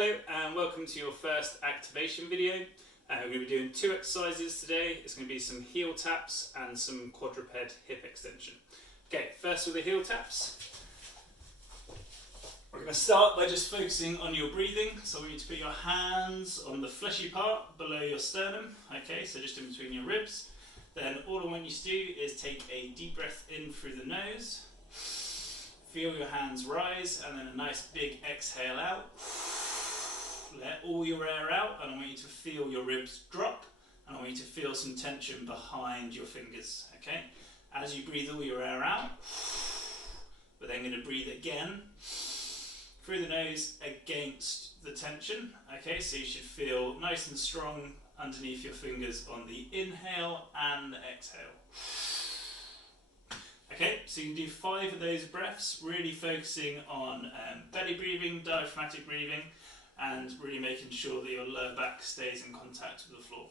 Hello and welcome to your first activation video. We're going to be doing two exercises today. It's going to be some heel taps and some quadruped hip extension. Okay, first with the heel taps. We're going to start by just focusing on your breathing. So we need to put your hands on the fleshy part below your sternum. Okay, so just in between your ribs. Then all I want you to do is take a deep breath in through the nose. Feel your hands rise and then a nice big exhale out. Let all your air out and I want you to feel your ribs drop and I want you to feel some tension behind your fingers. Okay? As you breathe all your air out, we're then going to breathe again through the nose against the tension. Okay, so you should feel nice and strong underneath your fingers on the inhale and the exhale. Okay, so you can do 5 of those breaths, really focusing on belly breathing, diaphragmatic breathing, and really making sure that your lower back stays in contact with the floor.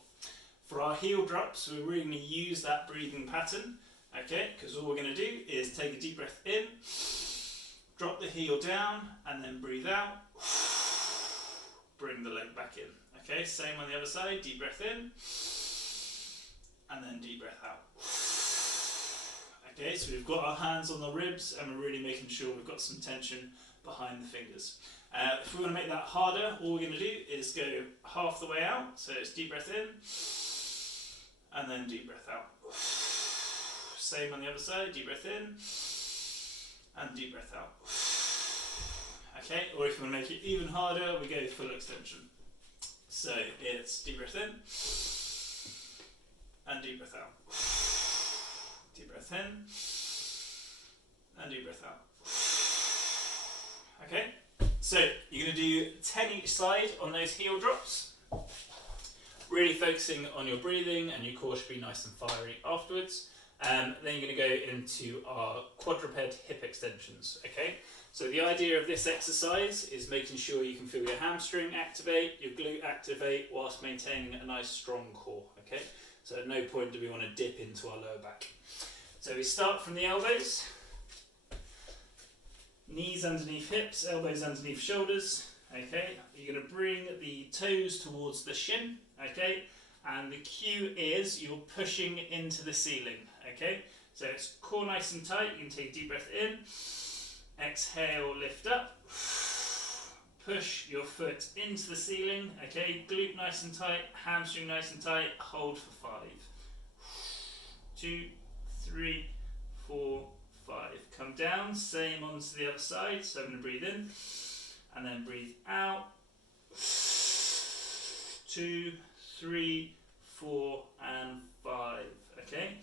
For our heel drops, we're really going to use that breathing pattern, okay, because all we're going to do is take a deep breath in, drop the heel down, and then breathe out, bring the leg back in. Okay, same on the other side, deep breath in, and then deep breath out. Okay, so we've got our hands on the ribs and we're really making sure we've got some tension behind the fingers. If we want to make that harder, all we're going to do is go half the way out. So it's deep breath in and then deep breath out. Same on the other side, deep breath in and deep breath out. Okay, or if you want to make it even harder, we go full extension. So it's deep breath in and deep breath out. Deep breath in and deep breath out. Okay, so you're going to do 10 each side on those heel drops. Really focusing on your breathing and your core should be nice and fiery afterwards. Then you're going to go into our quadruped hip extensions. Okay, so the idea of this exercise is making sure you can feel your hamstring activate, your glute activate, whilst maintaining a nice strong core. Okay, so at no point do we want to dip into our lower back. So we start from the elbows, knees underneath hips, elbows underneath shoulders. Okay, you're going to bring the toes towards the shin. Okay, and the cue is you're pushing into the ceiling. Okay, so it's core nice and tight. You can take a deep breath in, exhale, lift up, push your foot into the ceiling. Okay, glute nice and tight, hamstring nice and tight. Hold for 5, 2, 3, 4, 5. Come down, same onto the other side. So I'm going to breathe in and then breathe out. 2, 3, 4 and 5. Okay,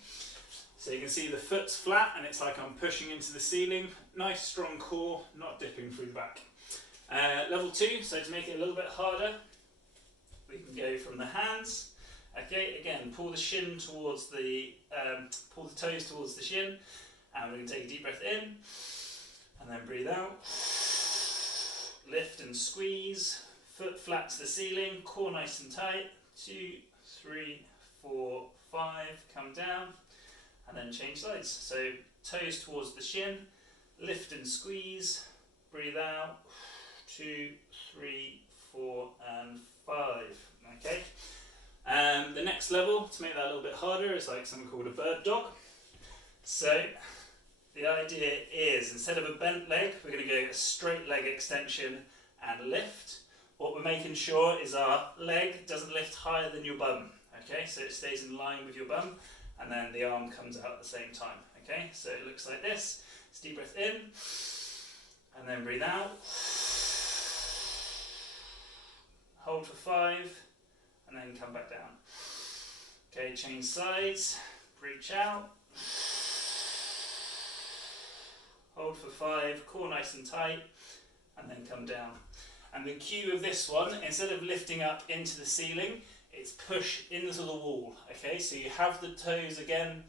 so you can see the foot's flat and it's like I'm pushing into the ceiling. Nice strong core, not dipping through the back. Level 2, so to make it a little bit harder, we can go from the hands. Okay, again, pull the shin towards the, pull the toes towards the shin, and we're going to take a deep breath in, and then breathe out. Lift and squeeze, foot flat to the ceiling, core nice and tight. 2, 3, 4, 5, come down, and then change sides. So toes towards the shin, lift and squeeze, breathe out. 2, 3, 4, and 5. Okay. The next level, to make that a little bit harder, is like something called a bird dog. So the idea is, instead of a bent leg, we're going to go a straight leg extension and lift. What we're making sure is our leg doesn't lift higher than your bum. Okay, so it stays in line with your bum, and then the arm comes out at the same time. Okay, so it looks like this. It's deep breath in, and then breathe out. Hold for 5. And then come back down. Okay, change sides, reach out. Hold for 5, core nice and tight, and then come down. And the cue of this one, instead of lifting up into the ceiling, it's push into the wall. Okay, so you have the toes again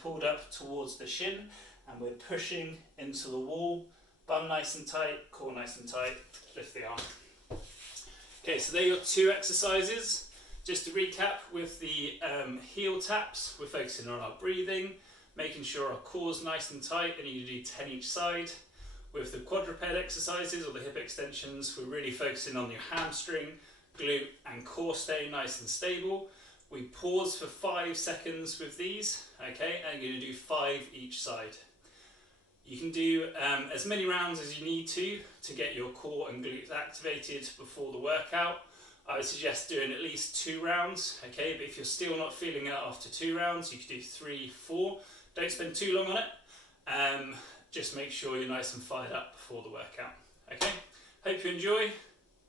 pulled up towards the shin, and we're pushing into the wall. Bum nice and tight, core nice and tight, lift the arm. Okay, so there are your 2 exercises. Just to recap with the heel taps, we're focusing on our breathing, making sure our core's nice and tight, and you do 10 each side. With the quadruped exercises or the hip extensions, we're really focusing on your hamstring, glute and core staying nice and stable. We pause for 5 seconds with these, okay, and you're going to do 5 each side. You can do as many rounds as you need to get your core and glutes activated before the workout. I would suggest doing at least 2 rounds, okay, but if you're still not feeling it after 2 rounds, you can do 3, 4. Don't spend too long on it. Just make sure you're nice and fired up before the workout. Okay, hope you enjoy.